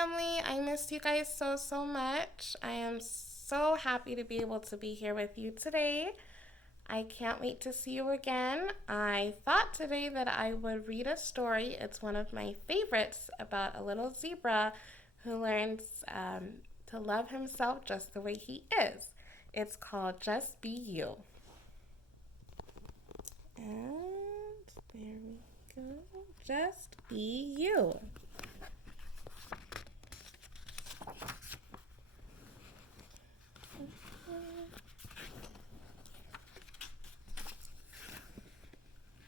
family. I missed you guys so much. I am so happy to be able to be here with you today. I can't wait to see you again. I thought today that I would read a story. It's one of my favorites about a little zebra who learns to love himself just the way he is. It's called Just Be You. And there we go. Just be you.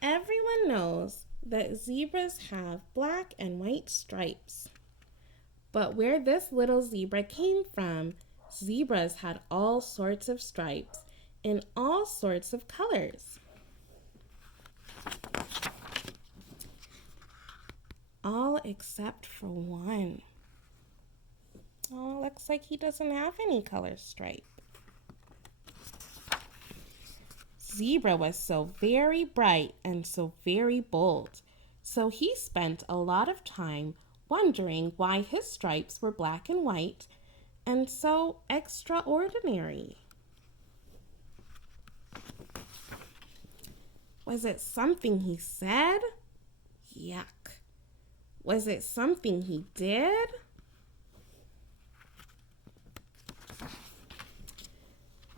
Everyone knows that zebras have black and white stripes. But where this little zebra came from, zebras had all sorts of stripes in all sorts of colors. All except for one. Oh, looks like he doesn't have any color stripe. Zebra was so very bright and so very bold, so he spent a lot of time wondering why his stripes were black and white and so extraordinary. Was it something he said? Yuck. Was it something he did?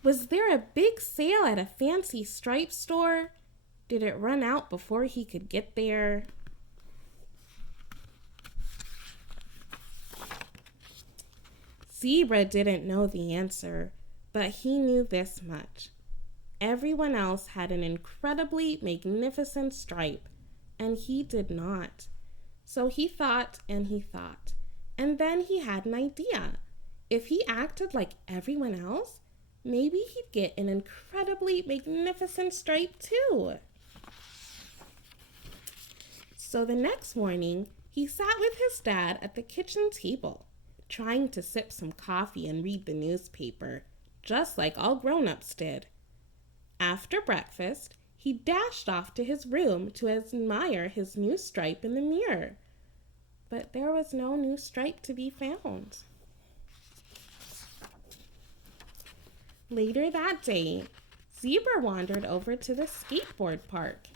Was there a big sale at a fancy stripe store? Did it run out before he could get there? Zebra didn't know the answer, but he knew this much. Everyone else had an incredibly magnificent stripe, and he did not. So he thought and he thought, and then he had an idea. If he acted like everyone else, maybe he'd get an incredibly magnificent stripe too. So the next morning, he sat with his dad at the kitchen table, trying to sip some coffee and read the newspaper, just like all grown-ups did. After breakfast, he dashed off to his room to admire his new stripe in the mirror. But there was no new stripe to be found. Later that day, Zebra wandered over to the skateboard park.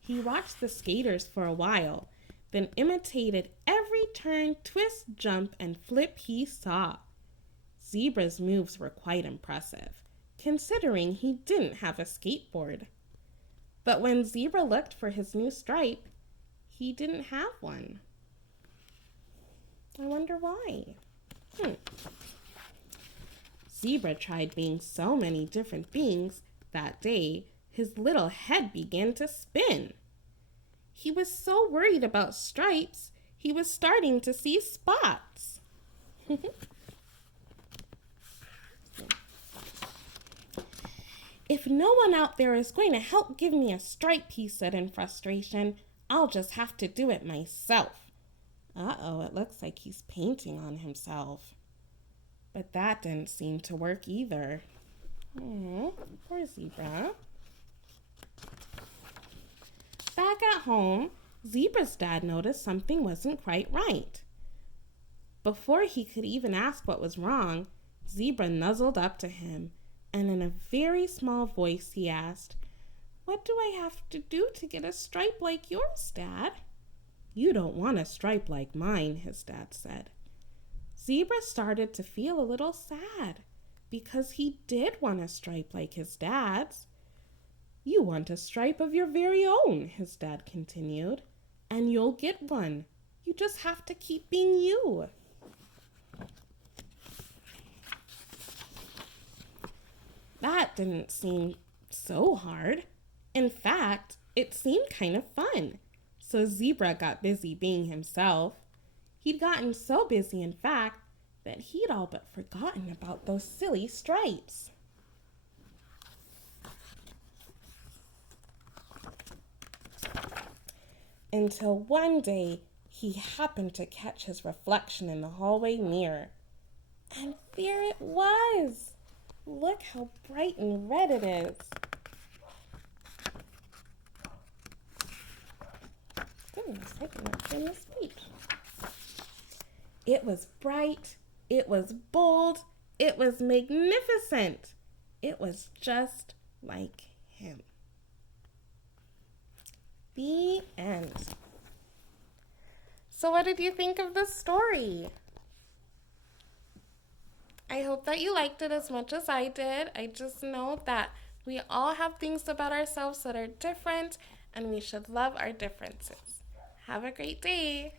He watched the skaters for a while, then imitated every turn, twist, jump, and flip he saw. Zebra's moves were quite impressive, considering he didn't have a skateboard. But when Zebra looked for his new stripe, he didn't have one. I wonder why. Zebra tried being so many different things that day, his little head began to spin. He was so worried about stripes, he was starting to see spots. If no one out there is going to help give me a stripe, he said in frustration, I'll just have to do it myself. Uh-oh, it looks like he's painting on himself. But that didn't seem to work either. Poor Zebra. Back at home, Zebra's dad noticed something wasn't quite right. Before he could even ask what was wrong, Zebra nuzzled up to him, and in a very small voice he asked, What do I have to do to get a stripe like yours, Dad? You don't want a stripe like mine, his dad said. Zebra started to feel a little sad because he did want a stripe like his dad's. You want a stripe of your very own, his dad continued, and you'll get one. You just have to keep being you. That didn't seem so hard. In fact, it seemed kind of fun. So Zebra got busy being himself. He'd gotten so busy, in fact, that he'd all but forgotten about those silly stripes. Until one day, he happened to catch his reflection in the hallway mirror. And there it was! Look how bright and red it is. Goodness, I cannot turn this page. It was bright, it was bold, it was magnificent. It was just like him. The end. So what did you think of this story? I hope that you liked it as much as I did. I just know that we all have things about ourselves that are different, and we should love our differences. Have a great day.